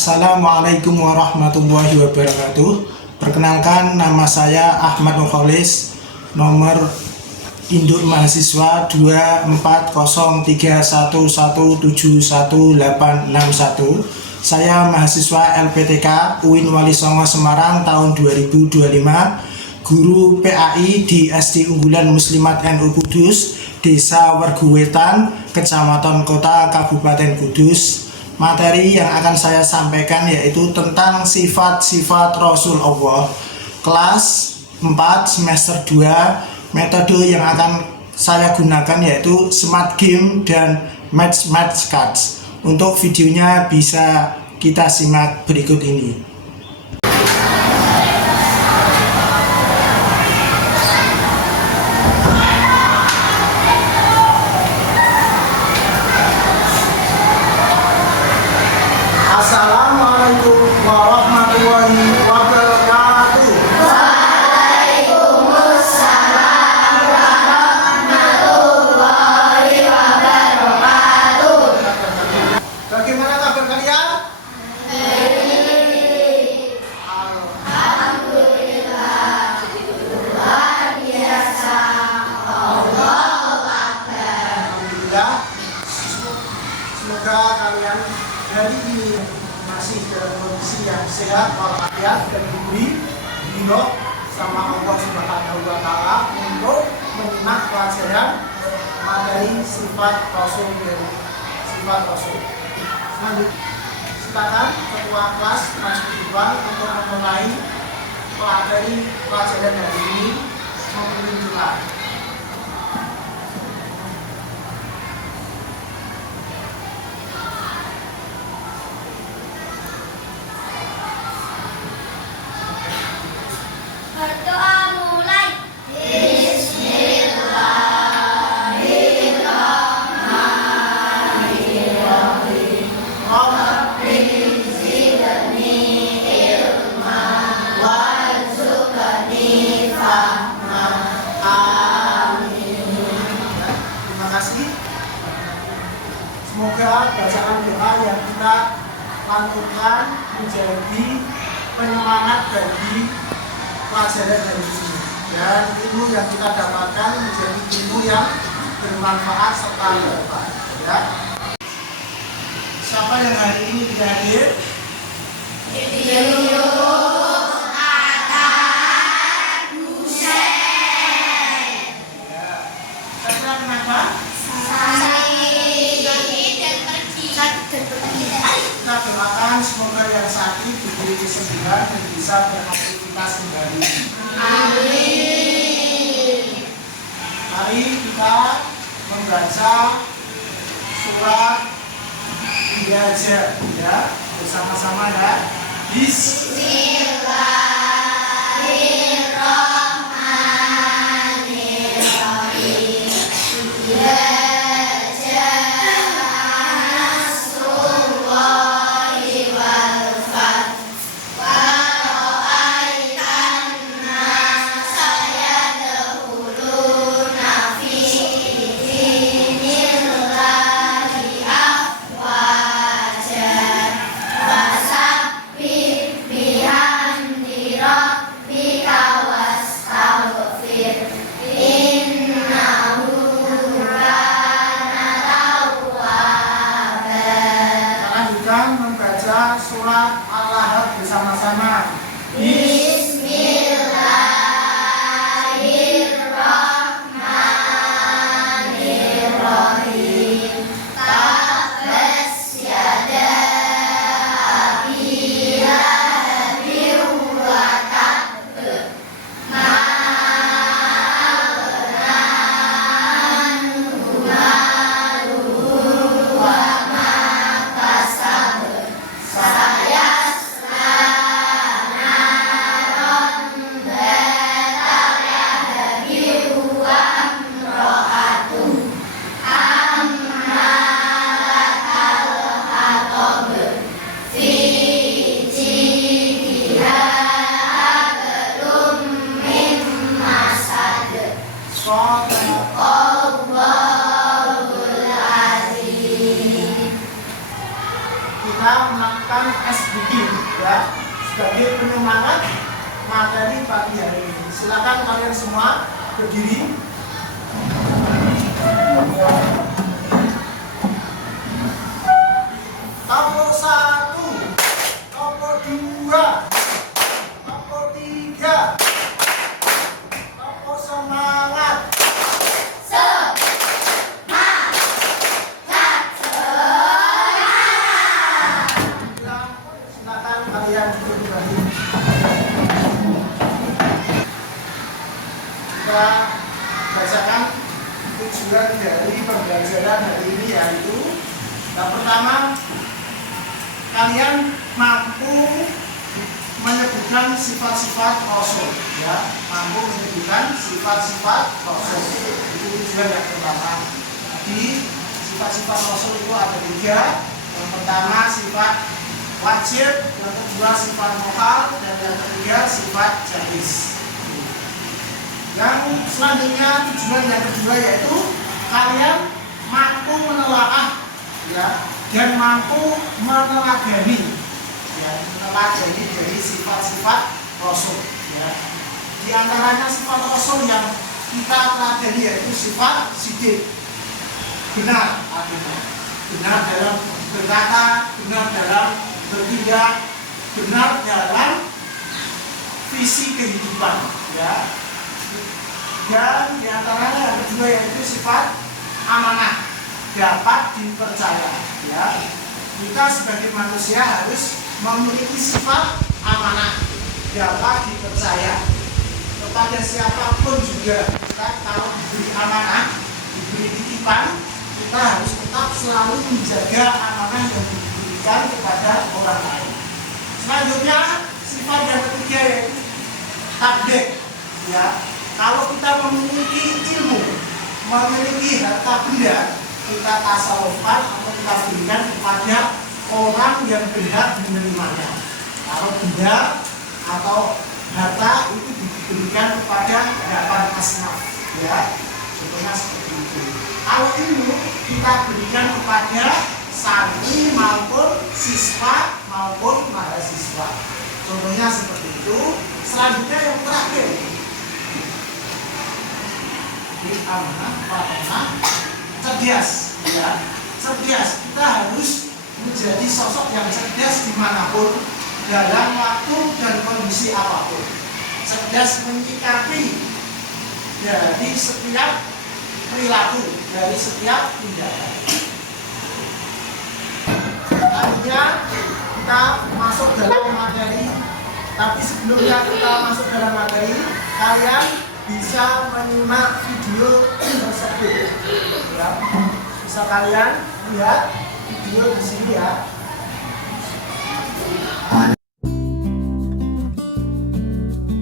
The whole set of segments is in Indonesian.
Assalamualaikum warahmatullahi wabarakatuh. Perkenalkan, nama saya Ahmad Nurholis, nomor induk mahasiswa 24031171861. Saya mahasiswa LPTK UIN Wali Songo Semarang tahun 2025, guru PAI di SD Unggulan Muslimat NU Kudus, Desa Werguwetan, Kecamatan Kota, Kabupaten Kudus. Materi yang akan saya sampaikan yaitu tentang sifat-sifat Rasul Allah, kelas 4 semester 2. Metode yang akan saya gunakan yaitu Smart Game dan Match Cards. Untuk videonya bisa kita simak berikut ini. Assalamualaikum warahmatullahi wabarakatuh. Waalaikumsalam warahmatullahi wabarakatuh. Bagaimana kabar kalian? Alhamdulillah, luar biasa. Allahu Akbar. Alhamdulillah. Semoga kalian hari ini masih dalam kondisi yang sehat walafiat dan diberi ridho sama Allah Subhanahu wa Ta'ala untuk menyimak pelajaran materi sifat Rasul dan sifat Rasul. Selanjutnya, silakan ketua kelas Mas Ridwan untuk memulai materi pelajaran hari ini memimpin kita. Berdoa mulai. Bismillahirrahmanirrahim. Rabbi zidni ilma warzuqni fahma. Amin. Terima kasih. Semoga bacaan doa yang kita lantunkan menjadi penyemangat bagi pelajaran dari sini, dan ilmu yang kita dapatkan menjadi ilmu yang bermanfaat serta bermanfaat. Ya. Siapa yang hari ini tidak hadir? Kira-kira kenapa? Kita doakan semoga yang sakit diberi kesembuhan dan bisa beraktivitas kembali. Amin. Mari kita membaca surat Al-Hijr ya, bersama-sama ya. Bismillahirrahmanirrahim. Ya Nasrullahi wal fath wa ra'aitan nasa yadkhuluna fi dinillahi afwaja fasabbih bihamdi rabbika wastaghfir innahu kana tawwaba. Lanjutkan membaca surat Al-Lahab bersama-sama. Bismillahirrahmanirrahim. Tabbas yada abi lahabin wa tabb. Ma aghna anhu maluhu wa ma kasab. Sayasla naran dhata lahabin wa imra'atuh ammalatal hatab. Fi jidiha hablum min masad. Shadaqallahul azim. kita melakukan SBD ya sebagai penyemangat materi pagi hari ini. Silakan kalian semua berdiri. Tombol 1, tombol 2, tombol 3, tombol semangat. Silakan kalian duduk kembali. Kita bacakan tujuan dari pembelajaran hari ini, yaitu yang pertama, kalian mampu menyebutkan sifat-sifat Rasul ya, mampu menyebutkan sifat-sifat Rasul. Itu tujuan yang pertama. Jadi sifat-sifat Rasul itu ada 3. Yang pertama sifat wajib, yang kedua sifat muhal, dan yang ketiga sifat jaiz. Yang selanjutnya tujuan yang kedua yaitu kalian mampu menelaah ya dan mampu meneladani ya, meneladani dari sifat-sifat Rasul ya. Di antaranya sifat Rasul yang kita teladani yaitu sifat sidik, benar artinya benar dalam berkata, benar dalam bertindak, benar dalam visi kehidupan ya. Dan diantaranya yang kedua yaitu sifat amanah, dapat dipercaya ya. Kita sebagai manusia harus memiliki sifat amanah, dapat dipercaya kepada siapapun juga. Kita kalau diberi amanah, diberi titipan, kita harus tetap selalu menjaga amanah yang diberikan kepada orang lain. Selanjutnya sifat yang ketiga yaitu tabligh ya. Kalau kita memiliki ilmu, memiliki harta benda, kita tasawufkan atau kita berikan kepada orang yang berhak menerimanya. Kalau benda atau harta itu diberikan kepada 8 asnaf ya. Contohnya seperti itu. Kalau ilmu kita berikan kepada santri maupun siswa maupun mahasiswa. Contohnya seperti itu. Selanjutnya yang terakhir, amanah, fatonah, cerdas ya. Cerdas, kita harus menjadi sosok yang cerdas dimanapun, dalam waktu dan kondisi apapun. Cerdas menyikapi dari setiap perilaku, dari setiap tindakan. Akhirnya kita masuk dalam materi. Tapi sebelumnya kita masuk dalam materi, kalian bisa menyimak video tersebut ya. Bisa kalian lihat video di sini ya.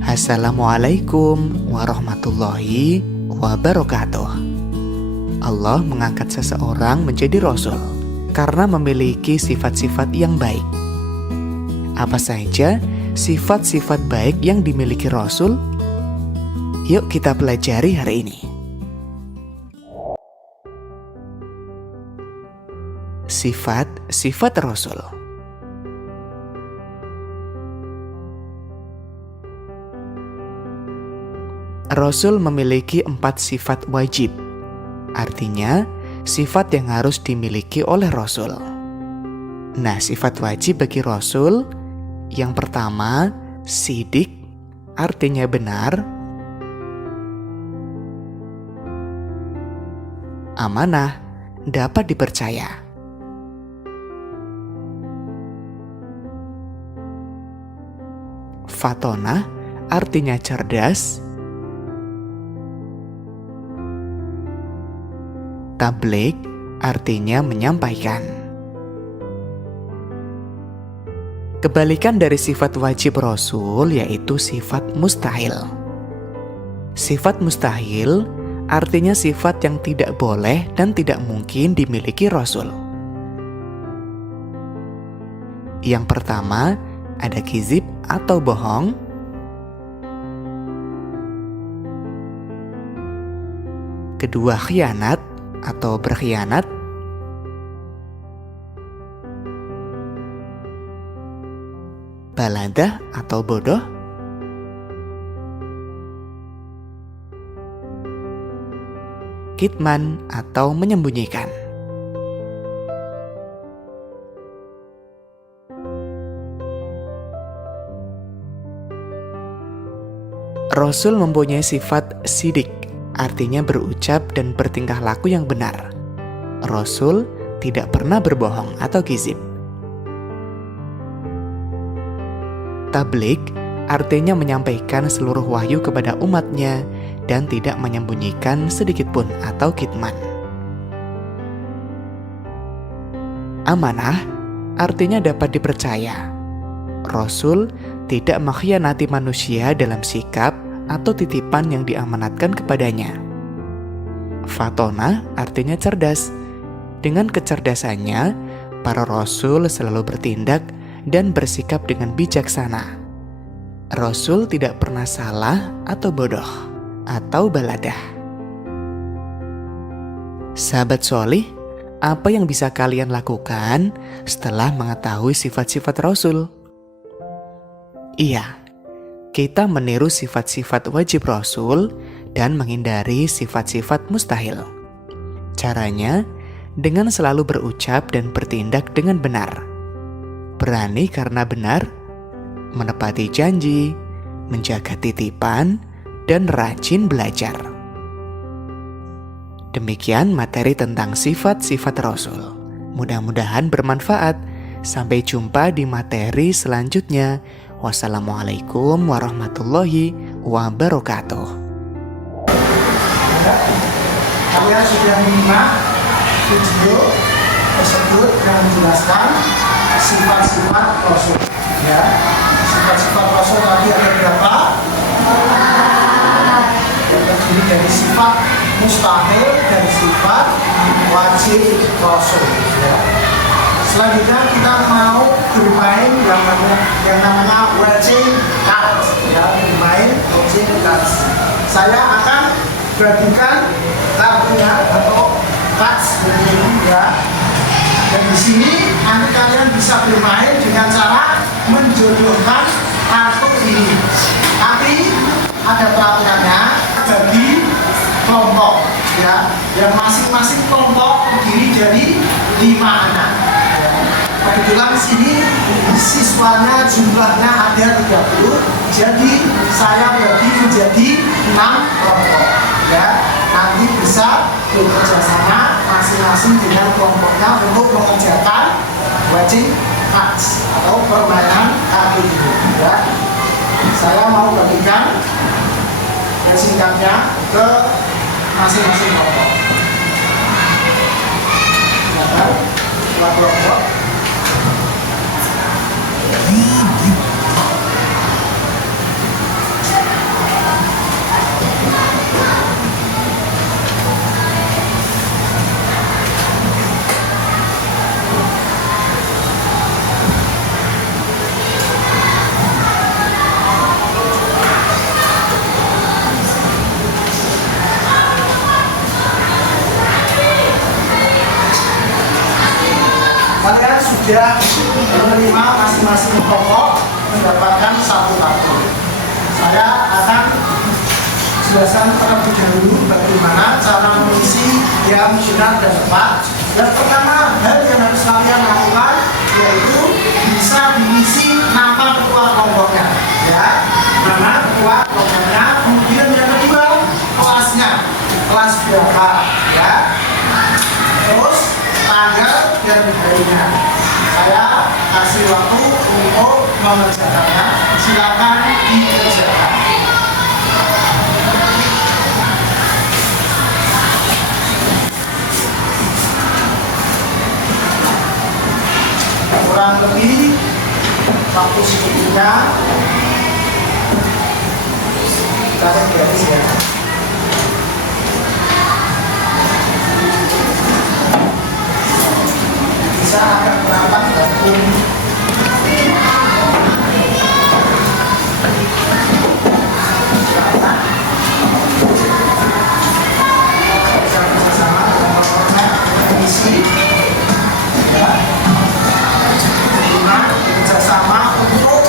Assalamualaikum warahmatullahi wabarakatuh. Allah mengangkat seseorang menjadi rasul karena memiliki sifat-sifat yang baik. Apa saja sifat-sifat baik yang dimiliki rasul? Yuk kita pelajari hari ini. Sifat-sifat Rasul. Rasul memiliki 4 sifat wajib. Artinya, sifat yang harus dimiliki oleh Rasul. Nah, sifat wajib bagi Rasul, yang pertama, sidik, artinya benar. Amanah, dapat dipercaya. Fatonah, artinya cerdas. Tabligh, artinya menyampaikan. Kebalikan dari sifat wajib Rasul yaitu sifat mustahil. Sifat mustahil artinya sifat yang tidak boleh dan tidak mungkin dimiliki Rasul. Yang pertama, ada kizib atau bohong. Kedua, khianat atau berkhianat. baladah atau bodoh, kitman atau menyembunyikan. Rasul mempunyai sifat sidik, artinya berucap dan bertingkah laku yang benar. Rasul tidak pernah berbohong atau kizib. Tabligh artinya menyampaikan seluruh wahyu kepada umatnya dan tidak menyembunyikan sedikit pun atau kitman. Amanah artinya dapat dipercaya. Rasul tidak mengkhianati manusia dalam sikap atau titipan yang diamanatkan kepadanya. Fatona artinya cerdas. Dengan kecerdasannya, para rasul selalu bertindak dan bersikap dengan bijaksana. Rasul tidak pernah salah atau bodoh atau baladah. Sahabat solih, apa yang bisa kalian lakukan setelah mengetahui sifat-sifat Rasul? Iya, kita meniru sifat-sifat wajib Rasul dan menghindari sifat-sifat mustahil. Caranya, dengan selalu berucap dan bertindak dengan benar. Berani karena benar, menepati janji, menjaga titipan, dan rajin belajar. Demikian materi tentang sifat-sifat Rasul. Mudah-mudahan bermanfaat. Sampai jumpa di materi selanjutnya. Wassalamualaikum warahmatullahi wabarakatuh. Kalian sudah menyimak video tersebut yang menjelaskan sifat-sifat Rasul. Ya, sifat-sifat Rasul tadi ada berapa? Yang terdiri dari sifat mustahil dan sifat wajib Rasul. Ya. Selanjutnya kita mau bermain yang namanya wajib card. Ya, bermain wajib card. Saya akan bagikan kartunya atau cards begini ya. Dan di sini nanti kalian bisa bermain dengan cara menjodohkan kartu ini. Tapi ada peraturannya bagi kelompok ya. Yang masing-masing kelompok terdiri dari 5 anak. Kebetulan di sini siswanya jumlahnya ada 30, jadi saya bagi menjadi 6 kelompok. Ya, nanti bisa bekerja sama masing-masing dengan kelompoknya untuk mengerjakan wajib cards atau permainan kartu itu. Ya, saya mau bagikan singkatnya ke masing-masing kelompok. Buat kelompok. Kalian sudah menerima masing-masing kelompok mendapatkan 1 kartu. Saya akan jelaskan terlebih dahulu bagaimana cara mengisi yang benar dan tepat. Yang pertama, hal yang harus kalian lakukan yaitu bisa diisi nama ketua kelompoknya, ya, nama ketua kelompoknya. Kemudian yang kedua, kelasnya, kelas berapa, ya. Terus tanggal dan harinya. Saya kasih waktu untuk mengerjakannya. Silakan dikerjakan. Kurang lebih waktu sedikitnya tarik garis ya. Bisa agak merapat gabung. Bersama dengan isi ya. Kerjasama untuk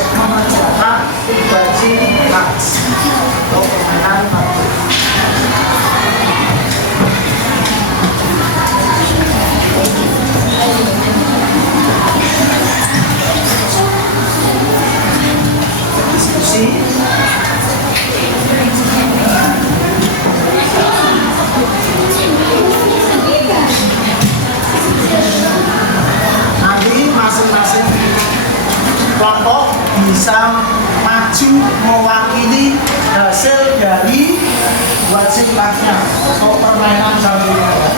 untuk permainan selanjutnya ya.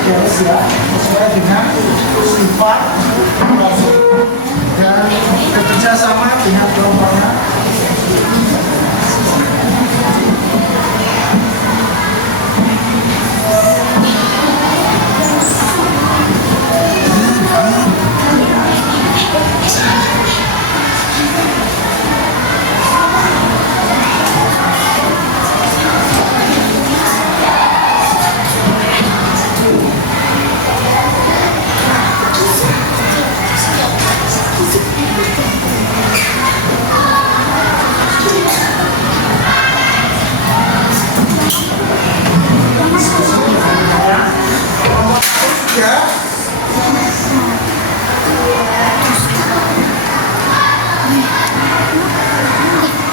Garis ya, sesuai dengan sifat dan bekerja sama dengan kelompoknya.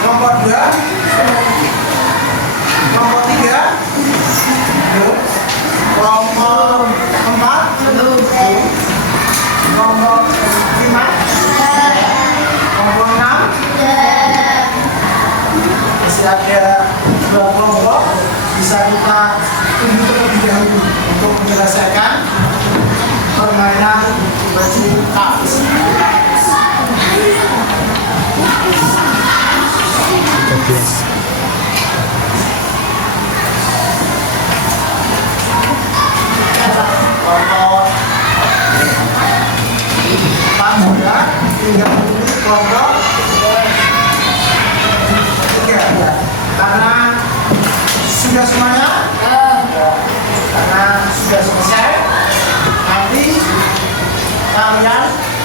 Nomor 2, nomor 3, nomor 4, nomor 5, nomor 6. Masih ada 2 kelompok, bisa kita tunggu terlebih dahulu untuk menyelesaikan permainan baju kapis. Kelompok 4 sudah, tinggal ini kelompok 3 ya. Karena sudah semuanya, karena sudah selesai, nanti kalian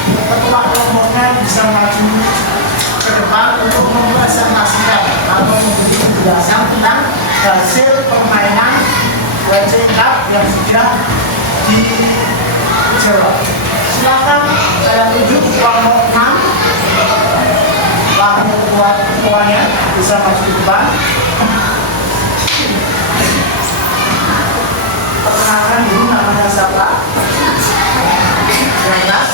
ketua kelompoknya bisa maju ke depan untuk mempresentasikan atau memberi penjelasan tentang hasil permainan WC Cup yang sudah dijawab. Silakan saya tunjuk kelompok 6, wakil ketuanya bisa maju ke depan. Perkenalkan dulu namanya siapa? Yang kelas?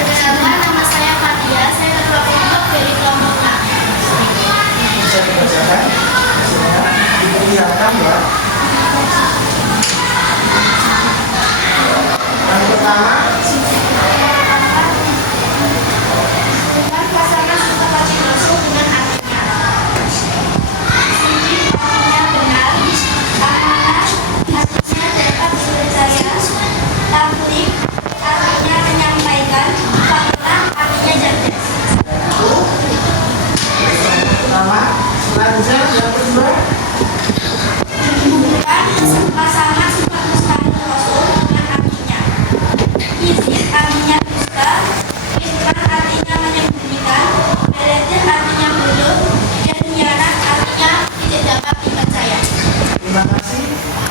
Perkenalkan, nama saya Fatia, saya ketua kelompok dari kelompok 6. Bisa dibacakan? Diperlihatkan ya. Yang pertama, Dengan pasangan suka wajib masuk dengan artinya suci, artinya benar, amanah, artinya dapat dipercaya, tabligh, artinya menyampaikan, fakta, artinya cerdas. pertama, selanjutnya yang kedua, Bukan pasangan sifat mustahil rasul dengan artinya izin, artinya dusta, iskan, artinya menyembunyikan, beletir, artinya bodoh, dan hianat, artinya tidak dapat dipercaya. terima kasih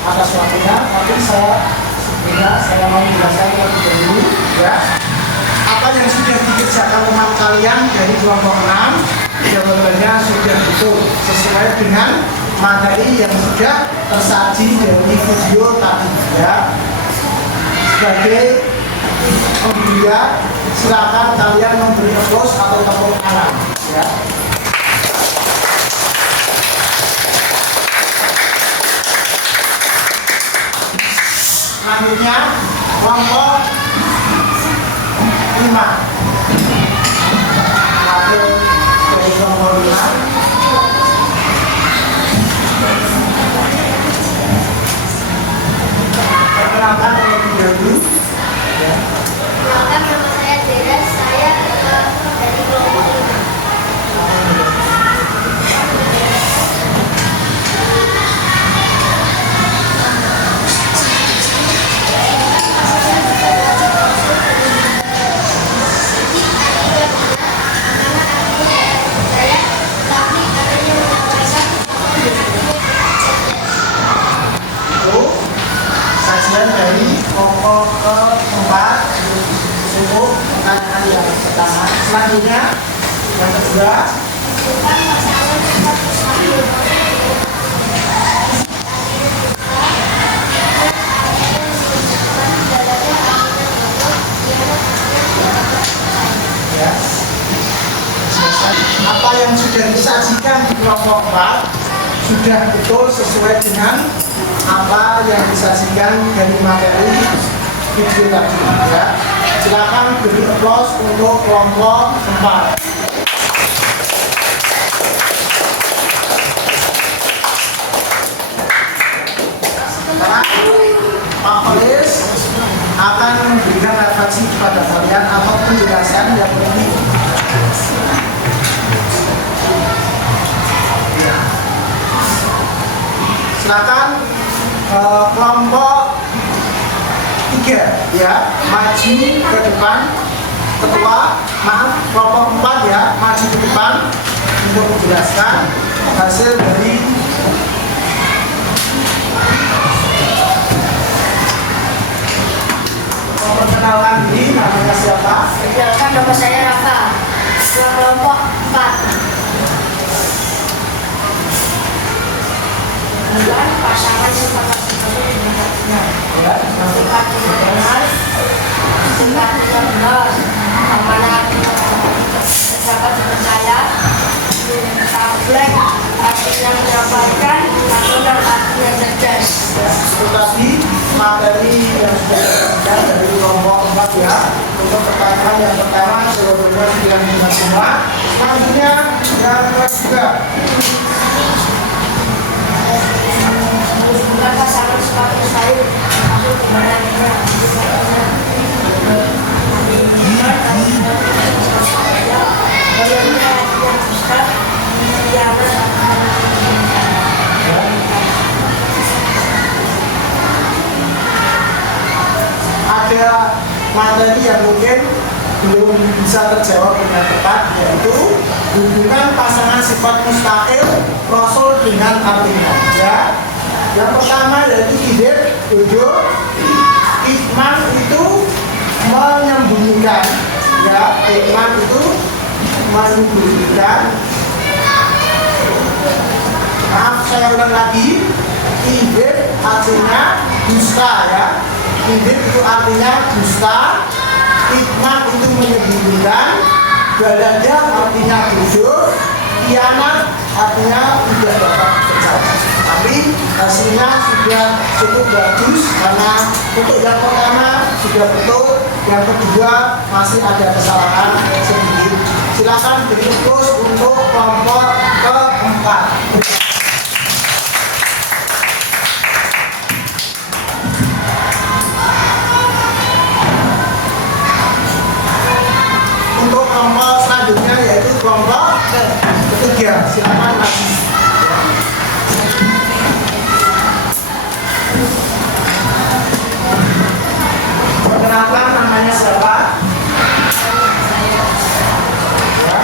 atas waktunya. Tapi saya mau menjelaskan lebih dahulu ya. Apa yang sudah dikerjakan teman kalian dari kelompok 6 jawabannya sudah betul sesuai dengan materi yang sudah tersaji dari video tadi ya. Sebagai pembelian, silakan kalian memberi applause atau tepuk tangan ya. Selanjutnya kelompok 5, wakil dari kelompok 5. Perkenalkan terlebih dahulu ya. Perkenalkan, nama saya Dera, saya dari kelompok 5. Saya pasangan yang pertama. Selanjutnya yang kedua. Bukan pasangan sifat mustahil. Ya. Apa yang sudah disajikan di kelompok 4 sudah betul sesuai dengan apa yang disajikan dari materi video tadi ya. Silakan beri aplaus untuk kelompok 4. Sekarang Pak Polis akan memberikan refleksi kepada kalian atau penjelasan yang lebih. Silakan kelompok 3 ya maju ke depan. Kelompok 4 ya maju ke depan untuk menjelaskan hasil dari memperkenalkan diri. Namanya siapa? Perkenalkan, nama saya Rafa. Kelompok 4. Bukan pasangan sifat mustahil dengan artinya. Ya, Sifat benar, sifat tidak benar, amanah dapat dipercaya, tablek artinya mendapatkan, nasional artinya cerdas. itu tadi materi yang sudah disampaikan dari kelompok 4 ya. Untuk pertanyaan yang pertama seluruhnya sudah diingat semua. Selanjutnya yang kedua. Bukan pasangan sifat mustahil, aku kebenarannya, Ada materi yang mungkin belum bisa terjawab dengan tepat, yaitu hubungan pasangan sifat mustahil Rasul dengan artinya ya. Yang pertama yaitu ide bodoh, ikman itu menyembunyikan ya, ikman itu menyembunyikan. Maaf, saya ulang lagi. Ide artinya dusta ya. Ide itu artinya dusta, ikman itu menyembunyikan, balada artinya bodoh, kianat artinya tidak dapat percaya. Tapi hasilnya sudah cukup bagus karena untuk yang pertama sudah betul, yang kedua masih ada kesalahan sedikit. Silakan beri terus untuk kelompok keempat. Untuk kelompok selanjutnya yaitu kelompok ketiga. Silakan maju. Perkenalkan, namanya siapa? Ya.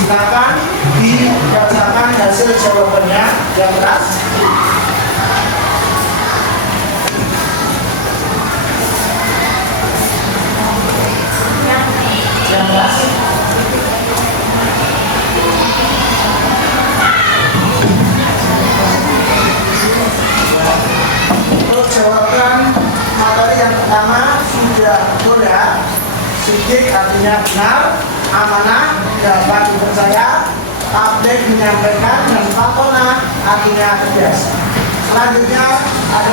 Silakan dibacakan hasil jawabannya yang keras. Yang keras. Untuk jawaban materi yang pertama sudah betul ya. Sidik artinya benar, amanah dapat dipercaya, tabligh menyampaikan, dan fatona artinya cerdas. Selanjutnya ada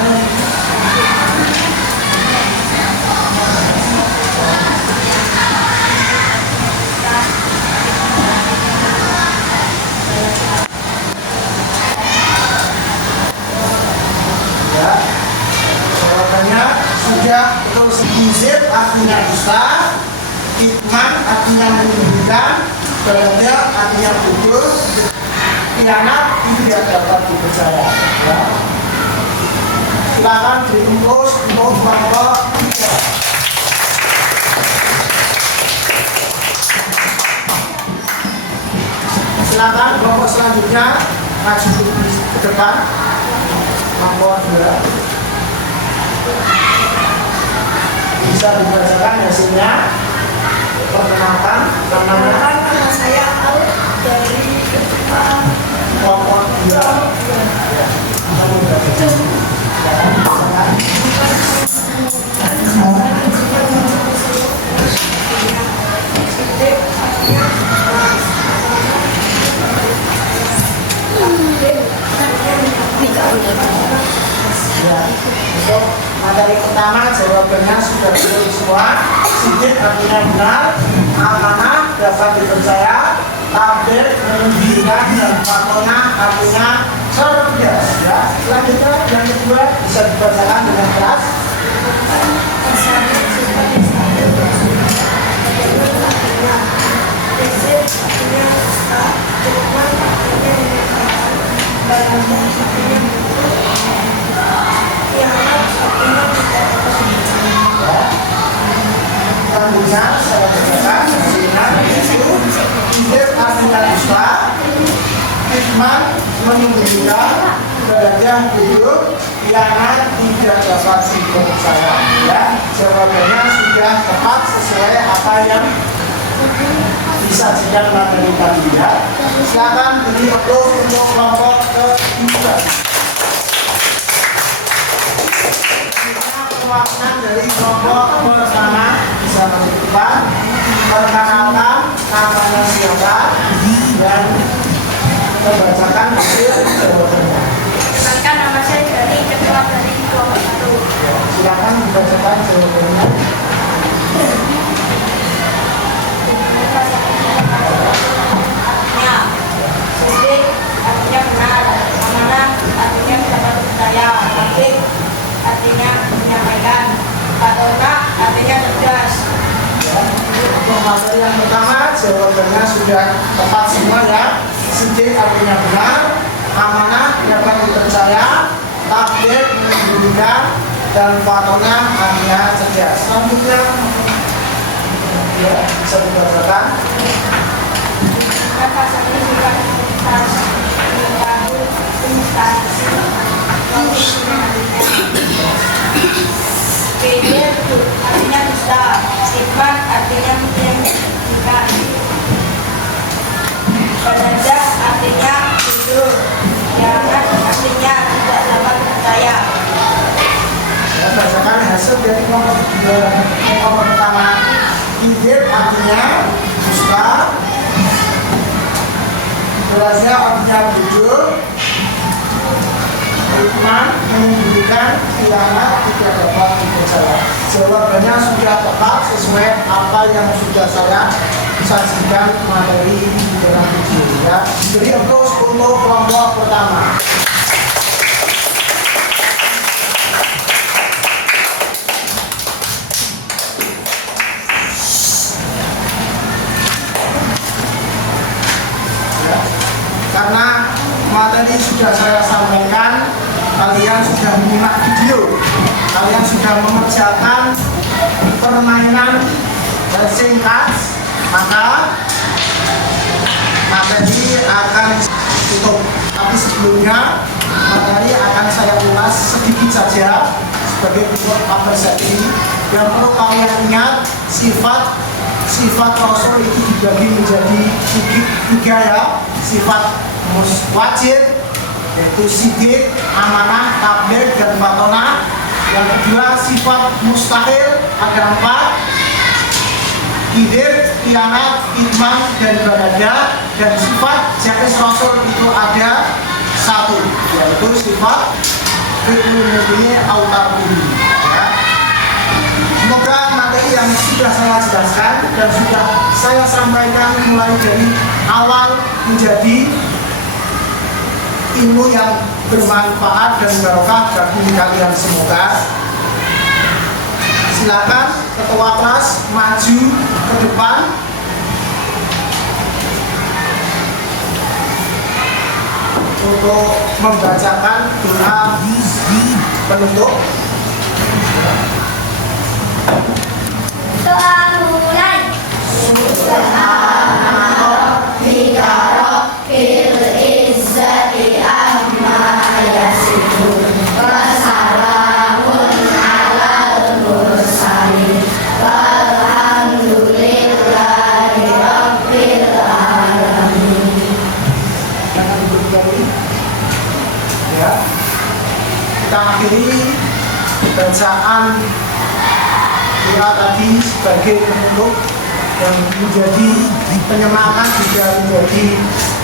ya. Jawabannya sudah betul. Hizib artinya dusta, ikman artinya menyembunyikan, balada artinya bodoh, khianat tidak dapat dipercaya ya. Silakan dibungkus untuk kelompok 3. Silakan kelompok selanjutnya maju ke depan. Kelompok 2 bisa dibacakan hasilnya. Perkenalkan namanya. Nama saya Al dari Kelompok 2. Ya, untuk materi pertama jawabannya sudah betul semua. Sidik artinya benar, amanah dapat dipercaya, tabir menunjukkan, dan fatona artinya cerdas. Ya, selanjutnya yang kedua bisa dibacakan dengan keras. Selanjutnya saya bacakan hasilnya yaitu hidup artinya dusta, hikmat menyembunyikan, derajat hidup, khianat tidak dapat dipercaya. Ya, jawabannya sudah tepat sesuai apa yang disajikan materi tadi ya. Silakan beri aplaus untuk kelompok kedua. Perwakilan dari kelompok pertama bisa menentukan perkenalkan namanya siapa dan membacakan hasil jawabannya. Perkenalkan, nama saya Gani, ketua dari kelompok 1. Silakan membacakan jawabannya. Artinya sidik artinya benar, amanah artinya dapat dipercaya, tabir artinya menyampaikan, fatona artinya cerdas. Untuk materi yang pertama jawabannya sudah tepat semua ya. Sidik artinya benar, amanah dapat dipercaya, tabir menyembunyikan, dan fatona artinya cerdas. Selanjutnya ya, bisa dibacakan. Pasal ini juga mengetahui instansi Keder artinya dusta, hikmat artinya menyampaikan, belajar artinya tidur, khianat artinya tidak dapat percaya. Ya, bacakan hasil dari kelompok pertama. Hidup artinya dusta, belajar artinya tidur, hikmat menyembunyikan, khianat tidak dapat dipercaya. Jawabannya sudah tepat sesuai apa yang sudah saya sajikan materi di dalam video ya. Beri aplaus untuk kelompok pertama. Ya. Karena materi sudah saya sampaikan, kalian sudah menyimak video, kalian sudah mengerjakan permainan singkat, maka materi akan tutup. Tapi sebelumnya materi akan saya ulas sedikit saja sebagai bentuk apresiasi. Yang perlu kalian ingat, sifat Rasul itu dibagi menjadi tiga ya. Sifat wajib yaitu sidik, amanah, tabligh, dan fatona. Yang kedua sifat mustahil ada 4, hidir, khianat, hikmah, dan berada. Dan sifat jais Rasul itu ada 1, yaitu sifat fi'lul autarbihi ya. Semoga materi yang sudah saya jelaskan dan sudah saya sampaikan mulai dari awal menjadi ilmu yang bermanfaat dan barokah bagi kalian semoga. Silakan ketua kelas maju ke depan untuk membacakan doa penutup. Doa mulai. Alhamdulillah akhiri bacaan doa tadi sebagai penutup yang menjadi penyemangat, juga menjadi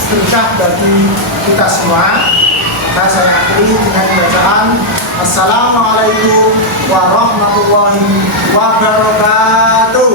berkah bagi kita semua. Maka saya akhiri dengan bacaan Assalamualaikum warahmatullahi wabarakatuh.